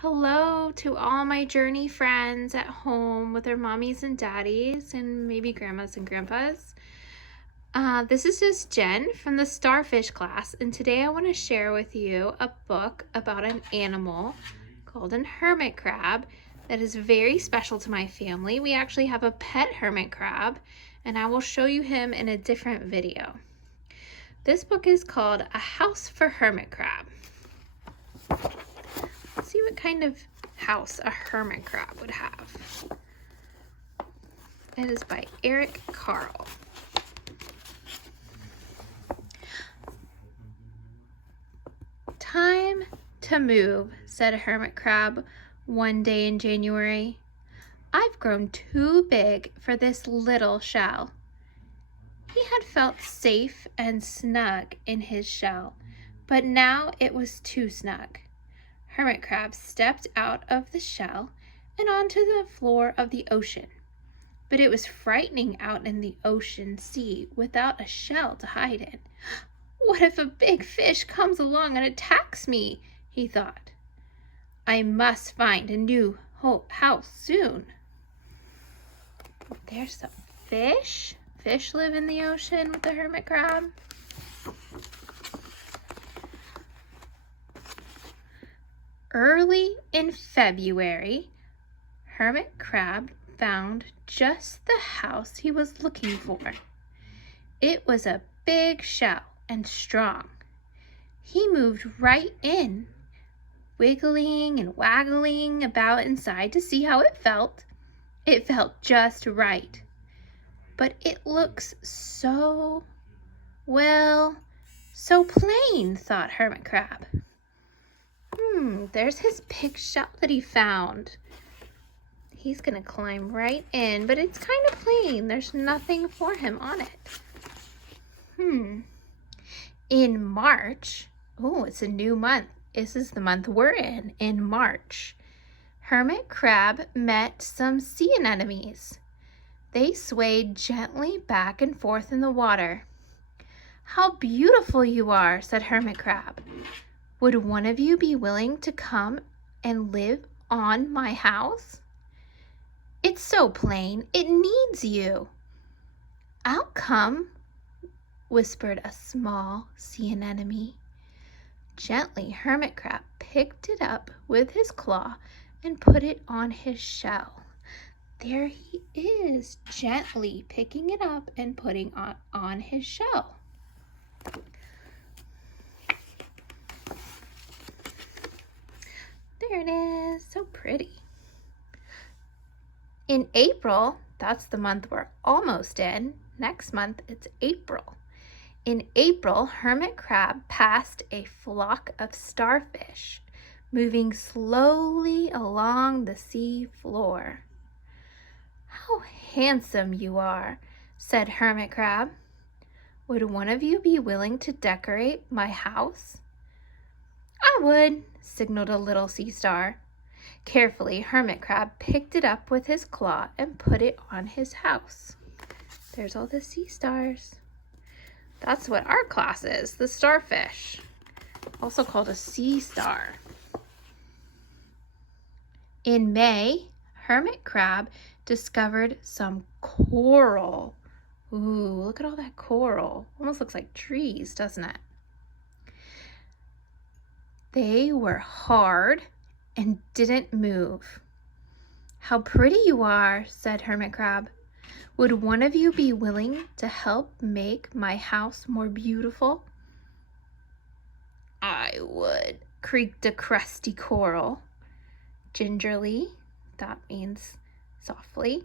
Hello to all my journey friends at home with their mommies and daddies and maybe grandmas and grandpas. This is just Jen from the Starfish class, and today I want to share with you a book about an animal called a hermit crab that is very special to my family. We actually have a pet hermit crab, and I will show you him in a different video. This book is called A House for Hermit Crab. Let's see what kind of house a hermit crab would have. It is by Eric Carle. Time to move, said a hermit crab one day in January. I've grown too big for this little shell. He had felt safe and snug in his shell, but now it was too snug. Hermit crab stepped out of the shell and onto the floor of the ocean. But it was frightening out in the ocean sea without a shell to hide in. What if a big fish comes along and attacks me? He thought. I must find a new house soon. There's some fish. Fish live in the ocean with the hermit crab. Early in February, Hermit Crab found just the house he was looking for. It was a big shell and strong. He moved right in, wiggling and waggling about inside to see how it felt. It felt just right. But it looks so plain, thought Hermit Crab. There's his big shell that he found. He's gonna climb right in, but it's kind of plain. There's nothing for him on it. In March, it's a new month. This is the month we're in March. Hermit Crab met some sea anemones. They swayed gently back and forth in the water. How beautiful you are, said Hermit Crab. Would one of you be willing to come and live on my house? It's so plain, it needs you. I'll come, whispered a small sea anemone. Gently, Hermit Crab picked it up with his claw and put it on his shell. There he is, gently picking it up and putting it on his shell. There it is, so pretty. In April, that's the month we're almost in. Next month, it's April. In April, Hermit Crab passed a flock of starfish moving slowly along the sea floor. How handsome you are, said Hermit Crab. Would one of you be willing to decorate my house? I would, signaled a little sea star. Carefully, Hermit Crab picked it up with his claw and put it on his house. There's all the sea stars. That's what our class is, the starfish, also called a sea star. In May, Hermit Crab discovered some coral. Ooh, look at all that coral. Almost looks like trees, doesn't it? They were hard and didn't move. How pretty you are, said Hermit Crab. Would one of you be willing to help make my house more beautiful? I would, creaked a crusty coral. Gingerly, that means softly,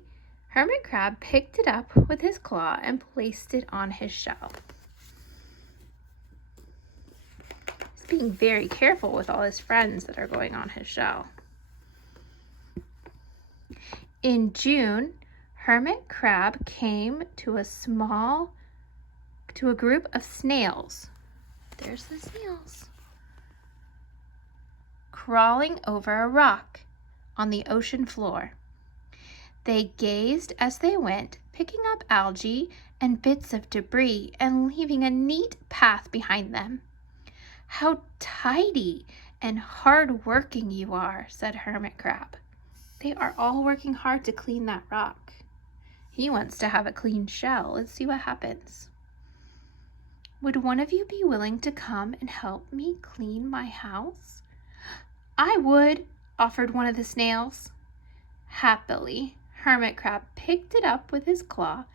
Hermit Crab picked it up with his claw and placed it on his shell. Being very careful with all his friends that are going on his shell. In June, Hermit Crab came to a group of snails. There's the snails. Crawling over a rock on the ocean floor. They gazed as they went, picking up algae and bits of debris and leaving a neat path behind them. How tidy and hard-working you are, said Hermit Crab. They are all working hard to clean that rock. He wants to have a clean shell. Let's see what happens. Would one of you be willing to come and help me clean my house? I would, offered one of the snails. Happily, Hermit Crab picked it up with his claw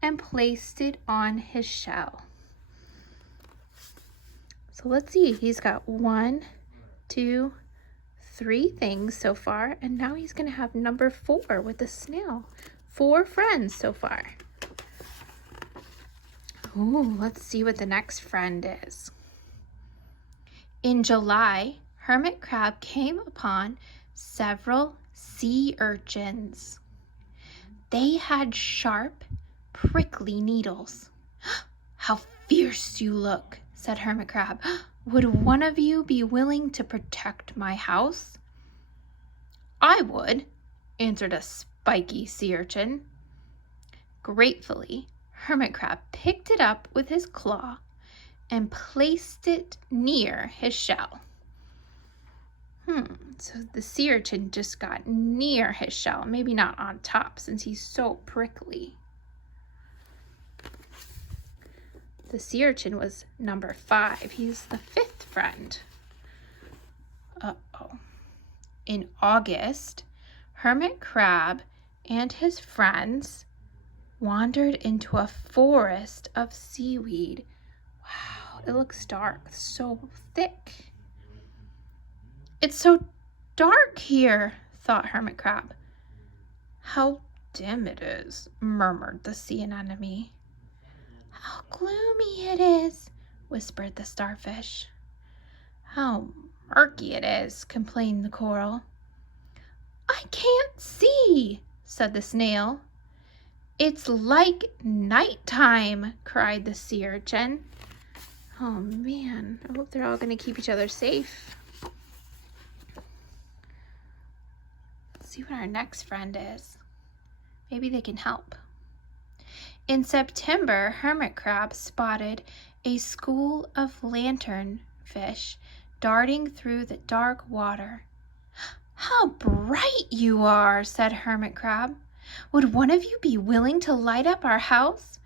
and placed it on his shell. So let's see, he's got 1, 2, 3 things so far, and now he's going to have number 4 with the snail. 4 friends so far. Ooh, let's see what the next friend is. In July, Hermit Crab came upon several sea urchins. They had sharp, prickly needles. How fierce you look, said Hermit Crab. Would one of you be willing to protect my house? I would, answered a spiky sea urchin. Gratefully, Hermit Crab picked it up with his claw and placed it near his shell. So the sea urchin just got near his shell, maybe not on top since he's so prickly. The sea urchin was number 5. He's the 5th friend. Uh-oh. In August, Hermit Crab and his friends wandered into a forest of seaweed. Wow, it looks dark, so thick. It's so dark here, thought Hermit Crab. How dim it is, murmured the sea anemone. How gloomy it is, whispered the starfish. How murky it is, complained the coral. I can't see, said the snail. It's like nighttime, cried the sea urchin. Oh man, I hope they're all going to keep each other safe. Let's see what our next friend is. Maybe they can help. In September, Hermit Crab spotted a school of lanternfish darting through the dark water. How bright you are, said Hermit Crab. Would one of you be willing to light up our house?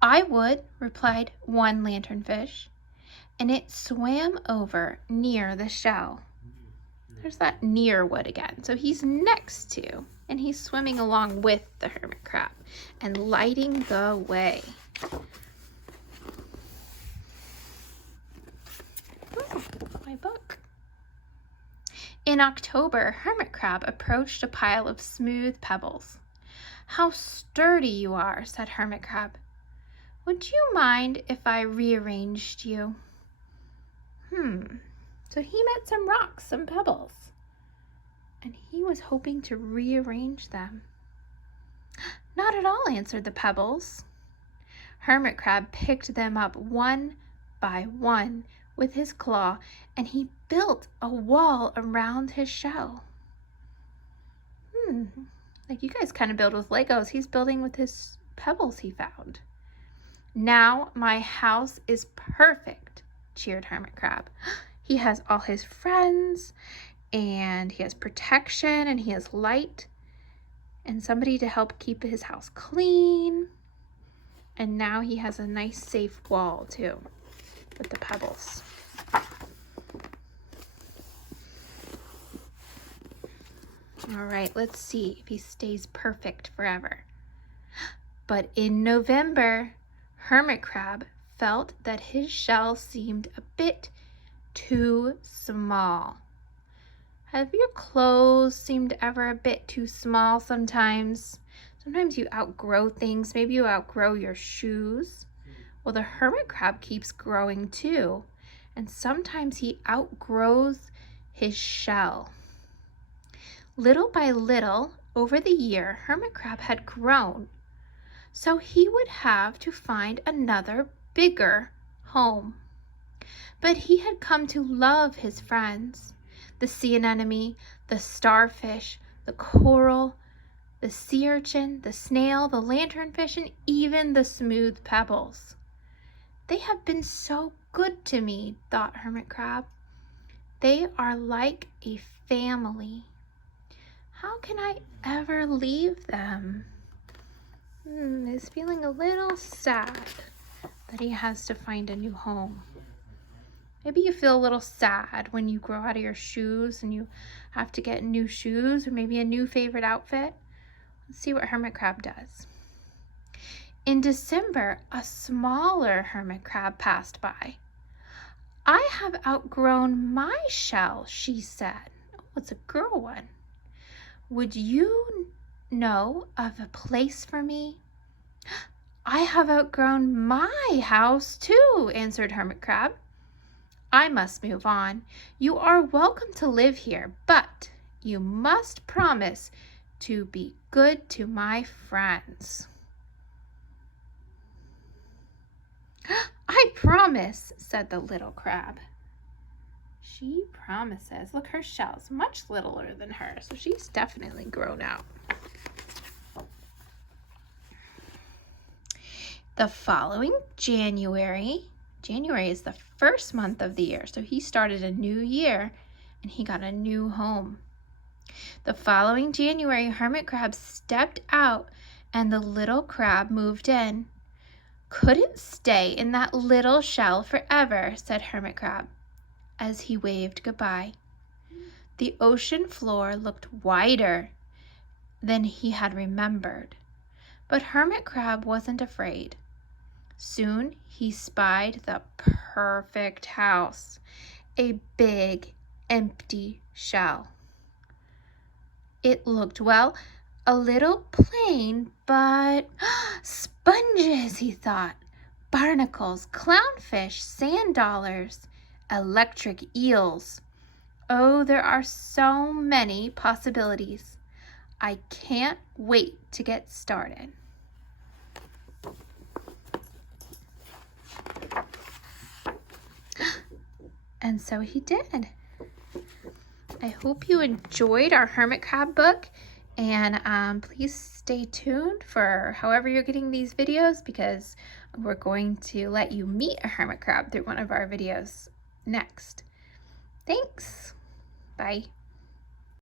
I would, replied one lanternfish, and it swam over near the shell. There's that near wood again. So he's next to, and he's swimming along with the Hermit Crab and lighting the way. Oh, my book. In October, Hermit Crab approached a pile of smooth pebbles. How sturdy you are, said Hermit Crab. Would you mind if I rearranged you? So he met some rocks, some pebbles, and he was hoping to rearrange them. Not at all, answered the pebbles. Hermit Crab picked them up one by one with his claw, and he built a wall around his shell. Like you guys kind of build with Legos. He's building with his pebbles he found. Now my house is perfect, cheered Hermit Crab. He has all his friends, and he has protection, and he has light, and somebody to help keep his house clean. And now he has a nice safe wall too with the pebbles. All right, let's see if he stays perfect forever. But in November, Hermit Crab felt that his shell seemed a bit too small. Have your clothes seemed ever a bit too small sometimes? Sometimes you outgrow things. Maybe you outgrow your shoes. Well, the Hermit Crab keeps growing too, and sometimes he outgrows his shell. Little by little, over the year, Hermit Crab had grown, so he would have to find another bigger home. But he had come to love his friends, the sea anemone, the starfish, the coral, the sea urchin, the snail, the lanternfish, and even the smooth pebbles. They have been so good to me, thought Hermit Crab. They are like a family. How can I ever leave them? He's feeling a little sad that he has to find a new home. Maybe you feel a little sad when you grow out of your shoes and you have to get new shoes or maybe a new favorite outfit. Let's see what hermit crab does. In December, a smaller hermit crab passed by. I have outgrown my shell, she said. Oh, it's a girl one. Would you know of a place for me? I have outgrown my house too, answered Hermit Crab. I must move on. You are welcome to live here, but you must promise to be good to my friends. I promise, said the little crab. She promises. Look, her shell's much littler than her, so she's definitely grown out. The following January is the first month of the year, so he started a new year and he got a new home. The following January, Hermit Crab stepped out and the little crab moved in. Couldn't stay in that little shell forever, said Hermit Crab as he waved goodbye. The ocean floor looked wider than he had remembered, but Hermit Crab wasn't afraid. Soon he spied the perfect house, a big, empty shell. It looked, well, a little plain, but sponges, he thought, barnacles, clownfish, sand dollars, electric eels. Oh, there are so many possibilities. I can't wait to get started. And so he did. I hope you enjoyed our Hermit Crab book, and please stay tuned for however you're getting these videos, because we're going to let you meet a hermit crab through one of our videos next. Thanks. Bye.